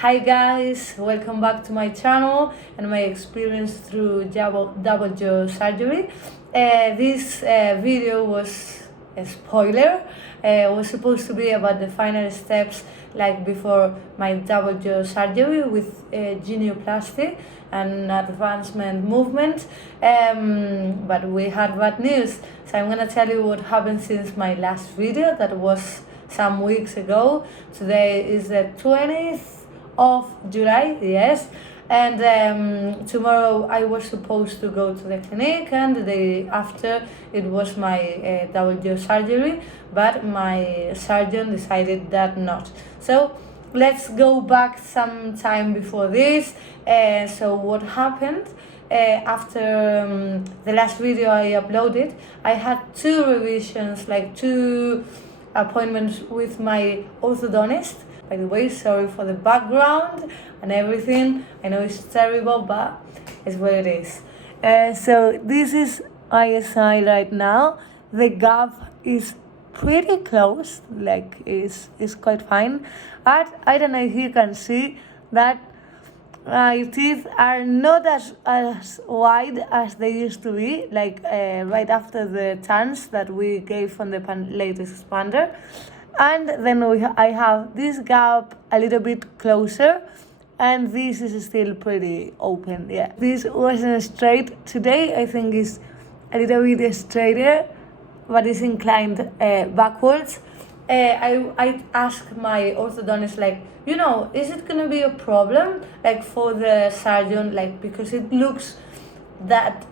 Hi guys, welcome back to my channel and my experience through double jaw surgery. This video was a spoiler. It was supposed to be about the final steps like before my double jaw surgery with genioplasty and advancement movement, but we had bad news. So I'm gonna tell you what happened since my last video that was some weeks ago. Today is the 20th of July, yes, and tomorrow I was supposed to go to the clinic, and the day after it was my double jaw surgery, but my surgeon decided that not. So let's go back some time before this. So what happened after the last video I uploaded, I had two revisions, like two appointments with my orthodontist. By the way, sorry for the background and everything. I know it's terrible, but it's what it is. So this is ISI right now. The gap is pretty close, like it's quite fine. And I don't know if you can see that my teeth are not as wide as they used to be, like right after the turns that we gave on the Palate expander. And then I have this gap a little bit closer, and this is still pretty open. Yeah, this wasn't straight today. I think it's a little bit straighter, but it's inclined backwards. I asked my orthodontist, like, is it gonna be a problem, like for the surgeon, like because it looks that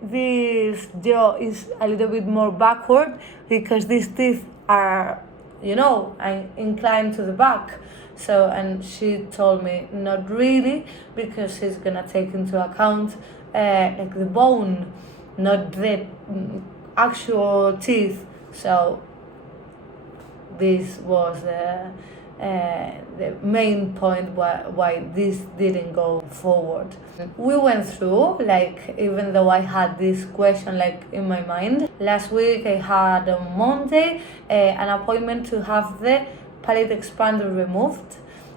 this jaw is a little bit more backward because these teeth are I'm inclined to the back. So, and she told me not really, because she's gonna take into account like the bone, not the actual teeth. So this was the main point why this didn't go forward. We went through, like, even though I had this question like in my mind. Last week I had on Monday an appointment to have the palate expander removed.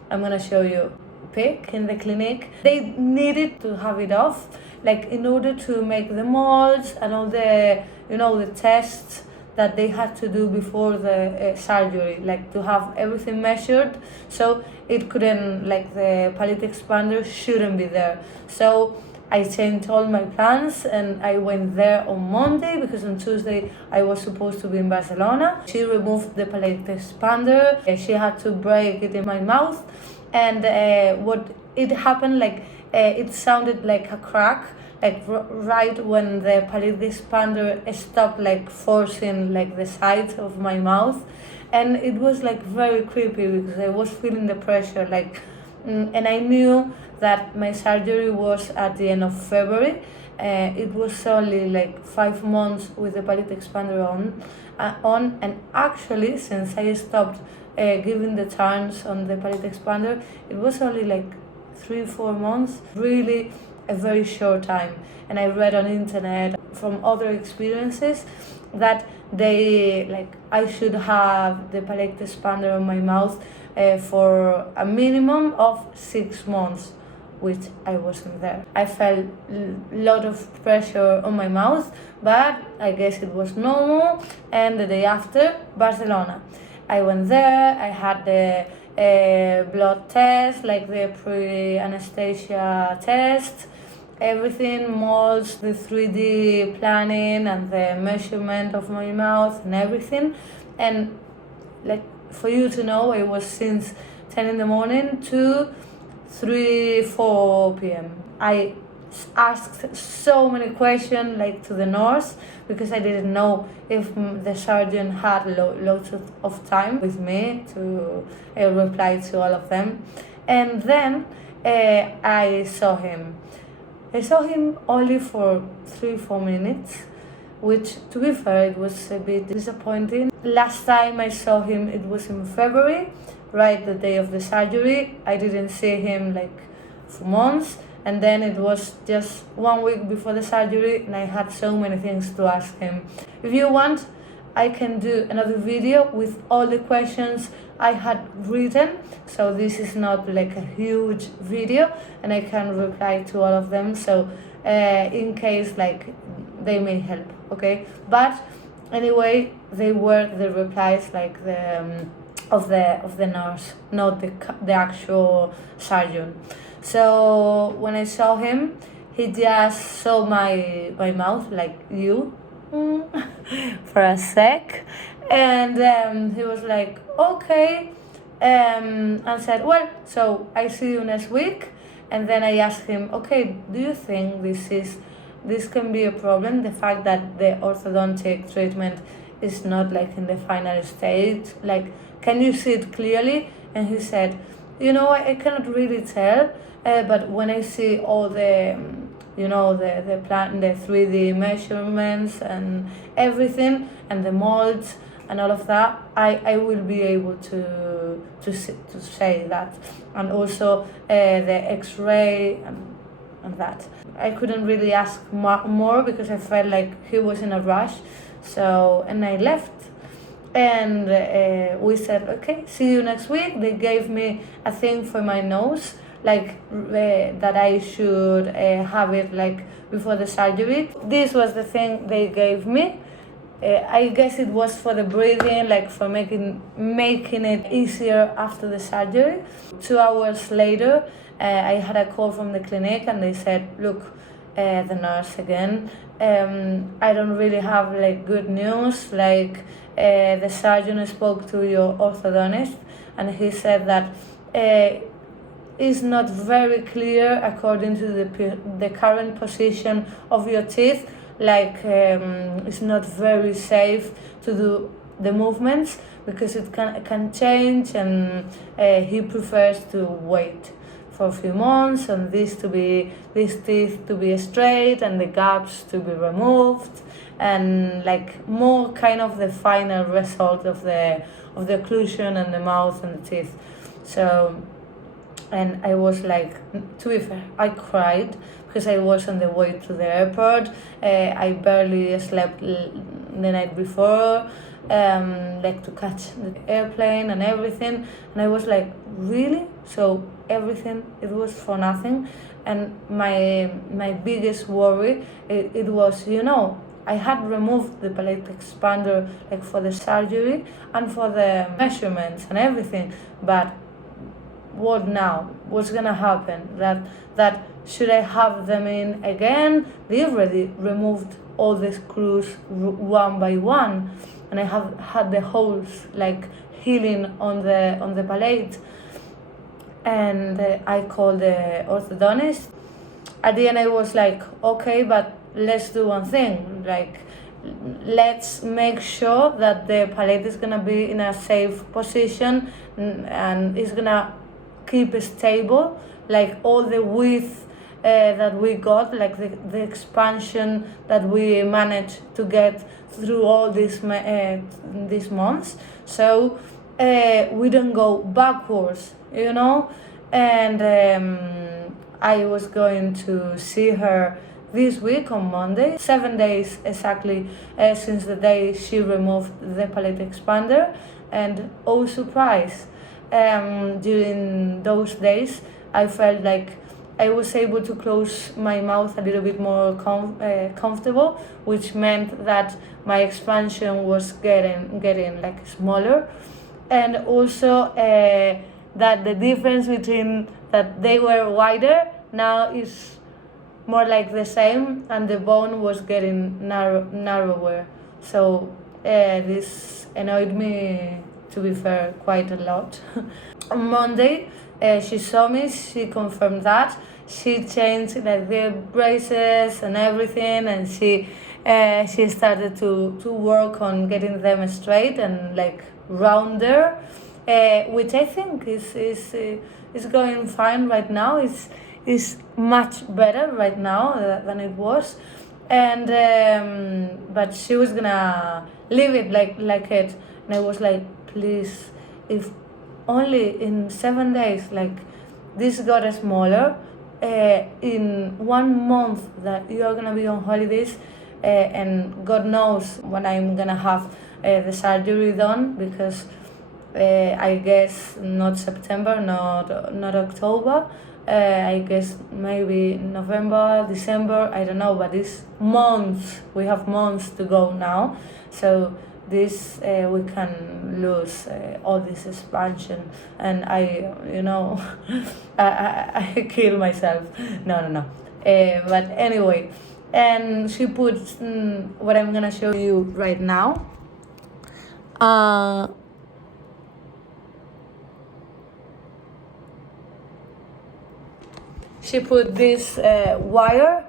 I'm gonna show you a pic in the clinic. They needed to have it off, like in order to make the molds and all the the tests that they had to do before the surgery, like to have everything measured, so it couldn't, like the palate expander shouldn't be there. So I changed all my plans and I went there on Monday because on Tuesday I was supposed to be in Barcelona. She removed the palate expander. She had to break it in my mouth, and what it happened, like it sounded like a crack, like right when the palate expander stopped like forcing like the sides of my mouth, and it was like very creepy because I was feeling the pressure, like and I knew that my surgery was at the end of February. It was only like 5 months with the palate expander on, and actually since I stopped giving the turns on the palate expander, it was only like 3-4 months, really a very short time. And I read on internet from other experiences that I should have the palate expander on my mouth for a minimum of 6 months, which I wasn't there. I felt a lot of pressure on my mouth, but I guess it was normal. And the day after, Barcelona, I went there. I had the blood test, like the pre-anesthesia test, everything, molds, the 3D planning and the measurement of my mouth and everything. And like for you to know, it was since 10 in the morning to 3-4 p.m. I asked so many questions, like to the nurse, because I didn't know if the surgeon had loads of time with me to reply to all of them. And then I saw him. I saw him only for 3-4 minutes, which, to be fair, it was a bit disappointing. Last time I saw him, it was in February, right the day of the surgery. I didn't see him like for months, and then it was just 1 week before the surgery, and I had so many things to ask him. If you want, I can do another video with all the questions I had written. So this is not like a huge video, and I can reply to all of them. So in case like they may help, okay? But anyway, they were the replies like the of the nurse, not the actual surgeon. So when I saw him, he just saw my mouth like you for a sec, and he was like, okay, and said, well, so I see you next week. And then I asked him, okay, do you think this can be a problem, the fact that the orthodontic treatment is not like in the final stage, like can you see it clearly? And he said, I cannot really tell, but when I see all the the plan, the 3D measurements and everything, and the molds and all of that, I will be able to say that. And also the X-ray and that. I couldn't really ask more because I felt like he was in a rush. So, and I left. And we said, okay, see you next week. They gave me a thing for my nose, like that I should have it like before the surgery. This was the thing they gave me. I guess it was for the breathing, like for making it easier after the surgery. 2 hours later, I had a call from the clinic, and they said, look, the nurse again, I don't really have like good news. Like the surgeon spoke to your orthodontist, and he said that it's not very clear according to the current position of your teeth. Like it's not very safe to do the movements because it can change, and he prefers to wait for a few months and these teeth to be straight and the gaps to be removed, and like more kind of the final result of the occlusion and the mouth and the teeth. So, and I was like, to be fair, I cried because I was on the way to the airport. I barely slept the night before, like to catch the airplane and everything. And I was like, really? So everything, it was for nothing. And my biggest worry, it was, I had removed the palate expander like for the surgery and for the measurements and everything. But what now? What's gonna happen? That should I have them in again? They already removed all the screws one by one, and I have had the holes like healing on the palate. And I called the orthodontist. At the end, I was like, okay, but let's do one thing. Like, let's make sure that the palate is gonna be in a safe position and it's gonna keep stable, like all the width that we got, like the expansion that we managed to get through all these months. So we don't go backwards, and I was going to see her this week on Monday, 7 days exactly since the day she removed the palate expander. And oh surprise, during those days I felt like I was able to close my mouth a little bit more comfortable, which meant that my expansion was getting like smaller, and also that the difference between that they were wider now is more like the same, and the bone was getting narrower. So this annoyed me, to be fair, quite a lot. On Monday, she saw me, she confirmed that. She changed like the braces and everything, and she started to work on getting them straight and like rounder, which I think is going fine right now. It's much better right now than it was, and but she was gonna leave it like it, and I was like, please, if only in 7 days like this got smaller, in 1 month that you are gonna be on holidays, and God knows when I'm gonna have the surgery done, because I guess not September, not October. I guess maybe November, December, I don't know, but it's months. We have months to go now, so this we can lose all this expansion, and I, I kill myself. No. But anyway, and she put what I'm gonna show you right now. She put this wire.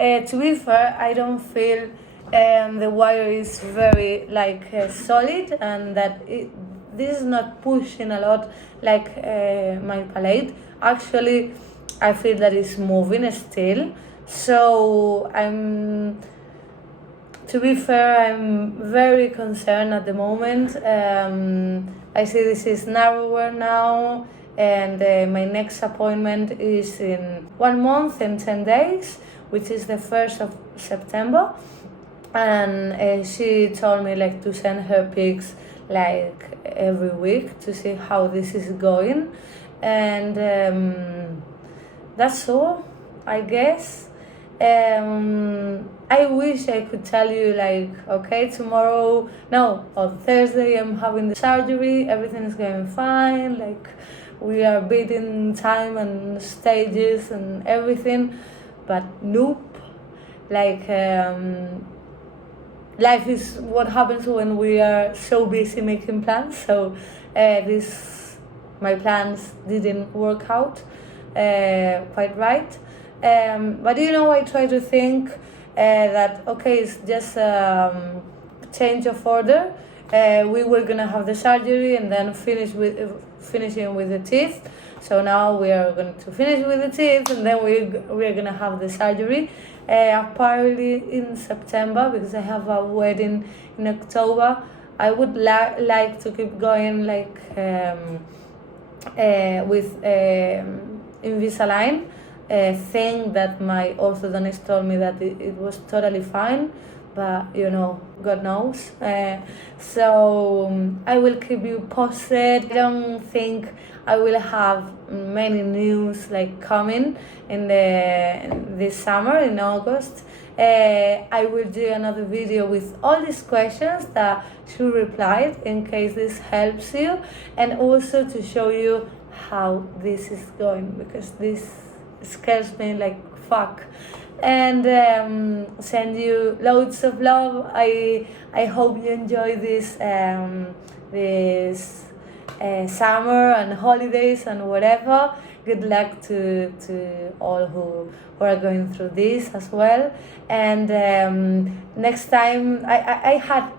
To be fair, I don't feel the wire is very solid, and that this is not pushing a lot like my palate. Actually, I feel that it's moving still. So to be fair, I'm very concerned at the moment. I see this is narrower now, and my next appointment is in 1 month and 10 days, which is the 1st of September. And she told me to send her pics every week to see how this is going. And that's all, I guess. I wish I could tell you okay, tomorrow, no, on Thursday I'm having the surgery, everything is going fine, we are beating time and stages and everything, but nope. Life is what happens when we are so busy making plans. So my plans didn't work out quite right. But I try to think that okay, it's just change of order. We were gonna have the surgery and then finishing with the teeth. So now we are going to finish with the teeth, and then we are gonna have the surgery. Apparently in September, because I have a wedding in October. I would like to keep going with Invisalign. Thing that my orthodontist told me that it was totally fine, but God knows. So I will keep you posted. I don't think I will have many news coming in this summer in August. I will do another video with all these questions that she replied, in case this helps you, and also to show you how this is going, because this scares me fuck. And send you loads of love. I hope you enjoy this summer and holidays and whatever. Good luck to all who are going through this as well. And next time I had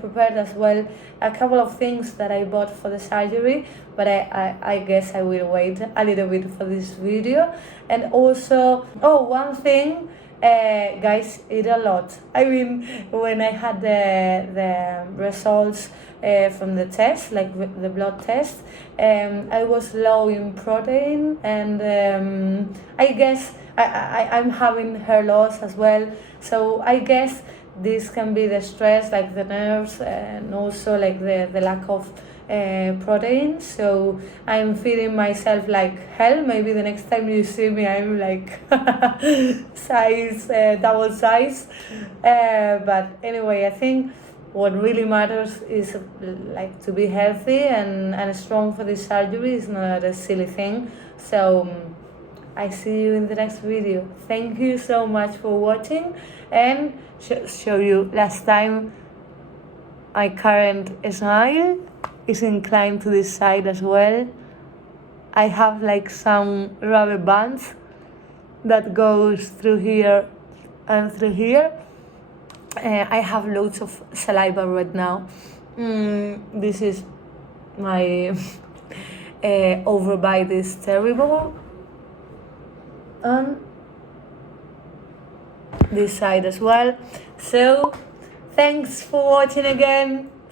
prepared as well a couple of things that I bought for the surgery, but I guess I will wait a little bit for this video. And also, one thing, guys, eat a lot. I mean, when I had the results from the test, the blood test, I was low in protein, and I guess I'm having hair loss as well. So I guess this can be the stress, the nerves, and also the lack of protein. So I'm feeding myself like hell. Maybe the next time you see me, I'm size double size. But anyway, I think what really matters is to be healthy and strong for this surgery. Is not a silly thing. So I see you in the next video. Thank you so much for watching, and show you last time my current smile is inclined to this side as well. I have some rubber bands that goes through here and through here. I have loads of saliva right now. This is my overbite is terrible. On this side as well. So thanks for watching again.